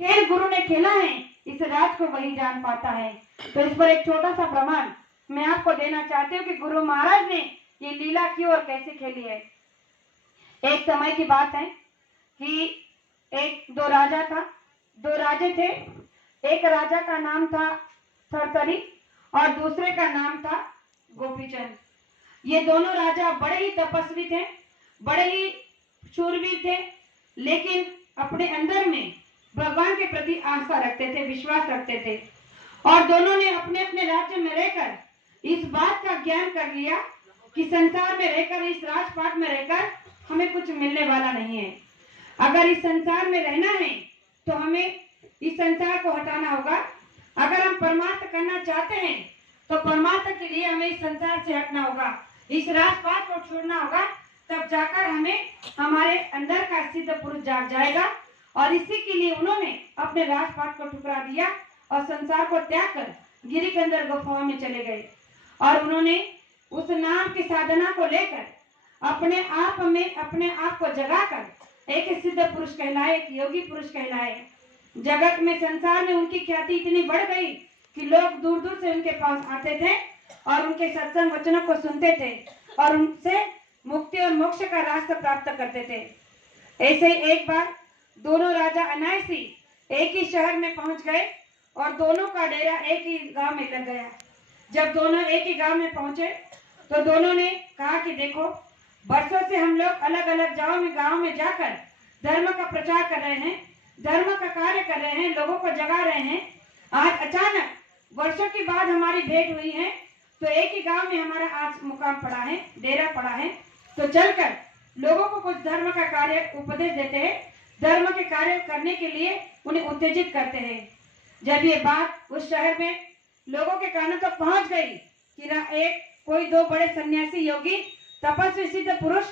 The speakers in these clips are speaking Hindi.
खेल गुरु ने खेला है, इस राज को वही जान पाता है। तो इस पर एक छोटा सा प्रमाण मैं आपको देना चाहती हूँ कि गुरु महाराज ने ये लीला क्यों और कैसे खेली है। एक समय की बात है कि दो राजा था, दो राजे थे। एक राजा का नाम था थरथरी और दूसरे का नाम था गोपीचंद। ये दोनों राजा बड़े ही तपस्वी थे, बड़े ही शूरवीर थे, लेकिन अपने अंदर में भगवान के प्रति आस्था रखते थे, विश्वास रखते थे। और दोनों ने अपने अपने राज्य में रहकर इस बात का ज्ञान कर लिया कि संसार में रहकर, इस राजपाट में रहकर हमें कुछ मिलने वाला नहीं है। अगर इस संसार में रहना है तो हमें इस संसार को हटाना होगा। अगर हम परमार्थ करना चाहते हैं तो परमार्थ के लिए हमें इस संसार से हटना होगा, इस राजपाट को छोड़ना होगा। तब जाकर हमें हमारे अंदर का सिद्ध पुरुष जाग जाएगा। और इसी के लिए उन्होंने अपने राजपाट को ठुकरा दिया और संसार को त्याग कर गिरी के अंदर गुफाओं में चले गए। और उन्होंने उस नाम की साधना को लेकर अपने आप में अपने आप को जगाकर एक सिद्ध पुरुष कहलाए, एक योगी पुरुष कहलाए। जगत में, संसार में उनकी ख्याति इतनी बढ़ गई कि लोग दूर दूर से उनके पास आते थे और उनके सत्संग वचनों को सुनते थे और उनसे मुक्ति और मोक्ष का रास्ता प्राप्त करते थे। ऐसे ही एक बार दोनों राजा अनायासी एक ही शहर में पहुंच गए और दोनों का डेरा एक ही गांव में लग गया। जब दोनों एक ही गांव में पहुंचे तो दोनों ने कहा कि देखो, वर्षों से हम लोग अलग अलग गांव में जाकर धर्म का प्रचार कर रहे हैं, धर्म का कार्य कर रहे हैं, लोगों को जगा रहे हैं। आज अचानक वर्षों के बाद हमारी भेंट हुई है, तो एक ही गांव में हमारा आज मुकाम पड़ा है, डेरा पड़ा है। तो चलकर लोगों को कुछ धर्म का कार्य उपदेश देते हैं, धर्म के कार्य करने के लिए उन्हें उत्तेजित करते हैं। जब ये बात उस शहर में लोगों के कानों तक पहुंच गई कि कोई दो बड़े सन्यासी योगी तपस्वी सिद्ध पुरुष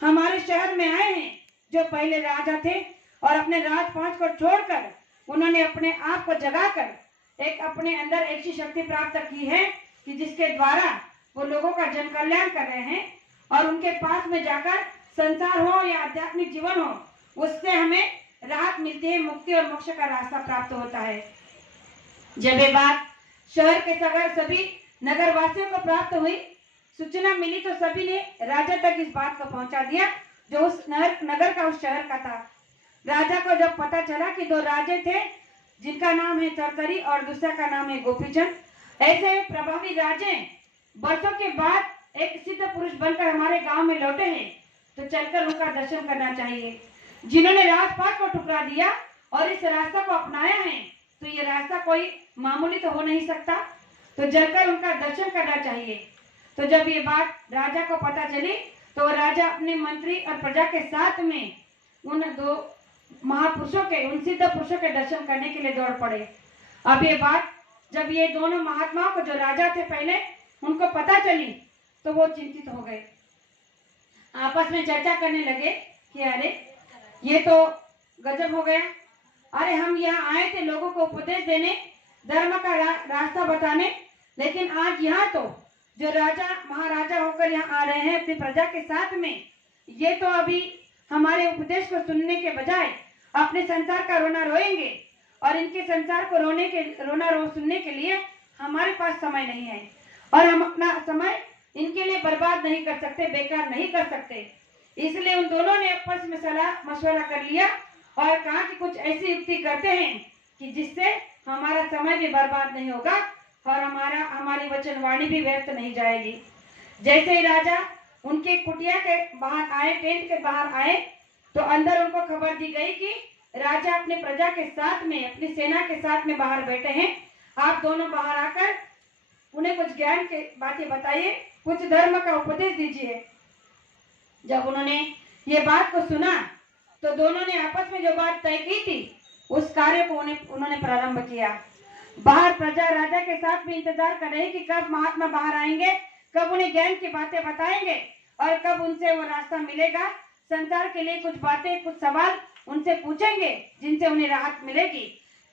हमारे शहर में आए हैं, जो पहले राजा थे और अपने राजपाट को छोड़कर उन्होंने अपने आप को जगाकर एक अपने अंदर ऐसी शक्ति प्राप्त की है कि जिसके द्वारा वो लोगों का जन कल्याण कर रहे हैं। और उनके पास में जाकर संसार हो या आध्यात्मिक जीवन हो, उससे हमें राहत मिलती है, मुक्ति और मोक्ष का रास्ता प्राप्त होता है। जब ये बात शहर के सभी नगर वासियों को प्राप्त हुई, सूचना मिली, तो सभी ने राजा तक इस बात को पहुंचा दिया जो उस नगर का, उस शहर का था। राजा को जब पता चला कि दो राजे थे, जिनका नाम है थरथरी और दूसरा का नाम है गोपीचंद, ऐसे प्रभावी राजे वर्षों के बाद एक सिद्ध पुरुष बनकर हमारे गांव में लौटे हैं, तो चलकर उनका दर्शन करना चाहिए। जिन्होंने राजपाट को ठुकरा दिया और इस रास्ता को अपनाया है, तो ये रास्ता कोई मामूली तो हो नहीं सकता, तो जलकर उनका दर्शन करना चाहिए। तो जब ये बात राजा को पता चली तो राजा अपने मंत्री और प्रजा के साथ में उन दो महापुरुषों के, उन सिद्ध पुरुषों के दर्शन करने के लिए दौड़ पड़े। अब ये बात जब ये दोनों महात्माओं को, जो राजा थे पहले, उनको पता चली तो वो चिंतित हो गए। आपस में चर्चा करने लगे कि अरे ये तो गजब हो गया, अरे हम यहाँ आए थे लोगों को उपदेश देने, धर्म का रास्ता बताने, लेकिन आज यहाँ तो जो राजा महाराजा होकर यहाँ आ रहे हैं अपनी प्रजा के साथ में, ये तो अभी हमारे उपदेश को सुनने के बजाय अपने संसार का रोना रोएंगे। और इनके संसार को सुनने के लिए हमारे पास समय नहीं है और हम अपना समय इनके लिए बर्बाद नहीं कर सकते, बेकार नहीं कर सकते। इसलिए उन दोनों ने आपस में सलाह मशवरा कर लिया और कहा कि कुछ ऐसी युक्ति करते हैं कि जिससे हमारा समय भी बर्बाद नहीं होगा और हमारी वचन वाणी भी व्यर्थ नहीं जाएगी। जैसे ही राजा उनके कुटिया के बाहर आए, टेंट के बाहर आए, तो अंदर उनको खबर दी गई कि राजा अपने प्रजा के साथ में, अपनी सेना के साथ में बाहर बैठे हैं। आप दोनों बाहर आकर उन्हें कुछ ज्ञान की बातें बताइए, कुछ धर्म का उपदेश दीजिए। जब उन्होंने ये बात को सुना तो दोनों ने आपस में जो बात तय की थी उस कार्य को उन्होंने प्रारंभ किया। बाहर प्रजा राजा के साथ में इंतजार कर रही कि कब महात्मा बाहर आएंगे, कब उन्हें ज्ञान की बातें बताएंगे और कब उनसे वो रास्ता मिलेगा। संसार के लिए कुछ बातें, कुछ सवाल उनसे पूछेंगे जिनसे उन्हें राहत मिलेगी।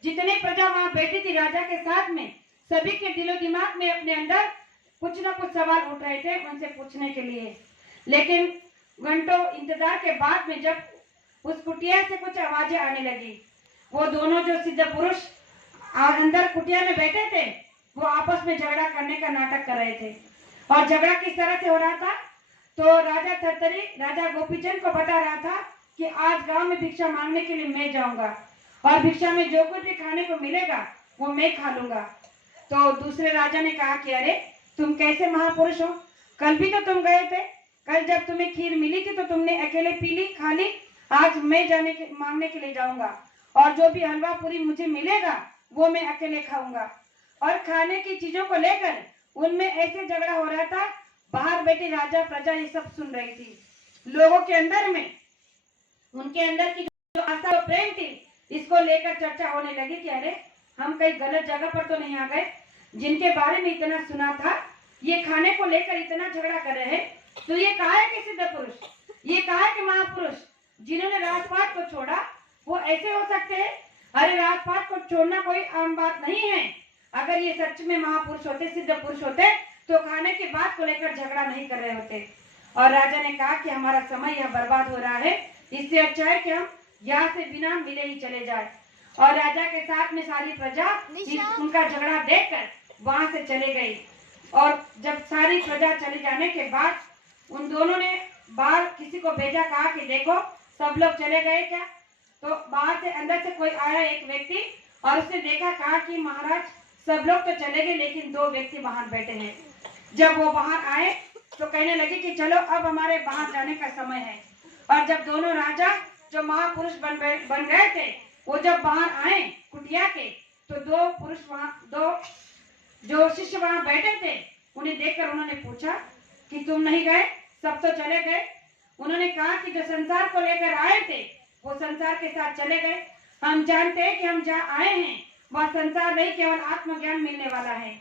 जितने प्रजा वहां बैठी थी राजा के साथ में, सभी के दिलो दिमाग में अपने अंदर कुछ न कुछ सवाल उठ रहे थे उनसे पूछने के लिए। लेकिन घंटों इंतजार के बाद में जब उस कुटिया से कुछ आवाजें आने लगी, वो दोनों जो सिद्ध पुरुष अंदर कुटिया में बैठे थे, वो आपस में झगड़ा करने का नाटक कर रहे थे। और झगड़ा किस तरह से हो रहा था, तो राजा थरथरी राजा गोपीचंद को बता रहा था कि आज गांव में भिक्षा मांगने के लिए मैं जाऊंगा और भिक्षा में जो कुछ भी खाने को मिलेगा वो मैं खा लूंगा। तो दूसरे राजा ने कहा कि अरे तुम कैसे महापुरुष हो, कल भी तो तुम गए थे, कल जब तुम्हें खीर मिली थी तो तुमने अकेले पी ली, खा ली, आज मैं मांगने के लिए जाऊंगा और जो भी हलवा पूरी मुझे मिलेगा वो मैं अकेले खाऊंगा। और खाने की चीजों को लेकर उनमें ऐसे झगड़ा हो रहा था, बाहर बैठे राजा प्रजा ये सब सुन रही थी। लोगों के अंदर में उनके अंदर की जो आस्था और प्रेम थी, इसको लेकर चर्चा होने लगी कि अरे हम कहीं गलत जगह पर तो नहीं आ गए, जिनके बारे में इतना सुना था ये खाने को लेकर इतना झगड़ा कर रहे हैं, तो ये कहा है कि सिद्ध पुरुष, ये कहा है कि महापुरुष जिन्होंने राजपाट को छोड़ा वो ऐसे हो सकते हैं? अरे राजपाट को छोड़ना कोई आम बात नहीं है। अगर ये सच में महापुरुष होते, सिद्ध पुरुष होते, तो खाने की बात को लेकर झगड़ा नहीं कर रहे होते। और राजा ने कहा कि हमारा समय यह बर्बाद हो रहा है, इससे अच्छा है कि हम यहाँ से बिना मिले ही चले जाए। और राजा के साथ में सारी प्रजा उनका झगड़ा देखकर वहां से चले गई। और जब सारी प्रजा चले जाने के बाद उन दोनों ने बाहर किसी को भेजा, कहा कि देखो सब लोग चले गए क्या? तो बाहर से अंदर से कोई आया एक व्यक्ति और उसने देखा, कहा कि महाराज सब लोग तो चले गए लेकिन 2 व्यक्ति बाहर बैठे हैं। जब वो बाहर आए तो कहने लगे कि चलो अब हमारे बाहर जाने का समय है। और जब दोनों राजा जो महापुरुष बन गए थे वो जब बाहर आए कुटिया के, तो 2 पुरुष वहां, 2 जो शिष्य वहां बैठे थे, उन्हें देखकर उन्होंने पूछा कि तुम नहीं गए, सब तो चले गए। उन्होंने कहा कि जो संसार को लेकर आए थे वो संसार के साथ चले गए। हम जानते हैं कि हम जहाँ आए हैं वह संसार नहीं, केवल आत्मज्ञान मिलने वाला है।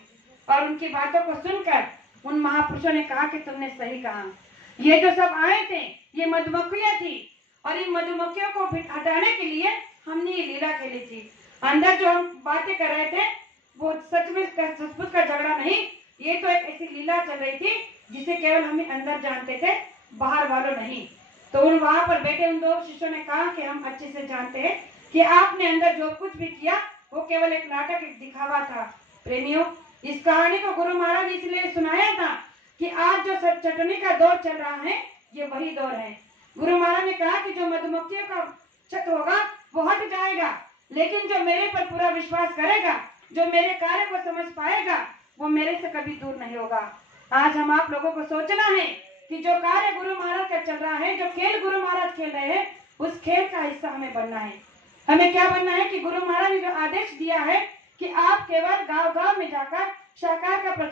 और उनकी बातों को सुनकर उन महापुरुषों ने कहा कि तुमने सही कहा, ये जो सब आए थे ये मधुमक्खियां थी और इन मधुमक्खियों को हटाने के लिए हमने ये लीला खेली थी। अंदर जो हम बातें कर रहे थे वो सच में सचमुच का झगड़ा नहीं, ये तो एक ऐसी लीला चल रही थी जिसे केवल हमें अंदर जानते थे, बाहर वालों नहीं। तो उन वहां पर बैठे उन 2 शिष्यों ने कहा कि हम अच्छे से जानते हैं कि आपने अंदर जो कुछ भी किया वो केवल एक नाटक, एक दिखावा था। प्रेमियों, इस कहानी को गुरु महाराज इसलिए सुनाया था कि आज जो चटनी का दौर चल रहा है ये वही दौर है। गुरु महाराज ने कहा कि जो मधुमक्खियों का छत होगा वो हट जाएगा, लेकिन जो मेरे पर पूरा विश्वास करेगा, जो मेरे कार्य को समझ पाएगा, वो मेरे से कभी दूर नहीं होगा। आज हम आप लोगों को सोचना है कि जो कार्य गुरु महाराज का चल रहा है, जो खेल गुरु महाराज खेल रहे हैं, उस खेल का हिस्सा हमें बनना है। हमें क्या बनना है कि गुरु महाराज ने जो आदेश दिया है कि आप केवल गांव-गांव में जाकर शाकाहार का प्रचार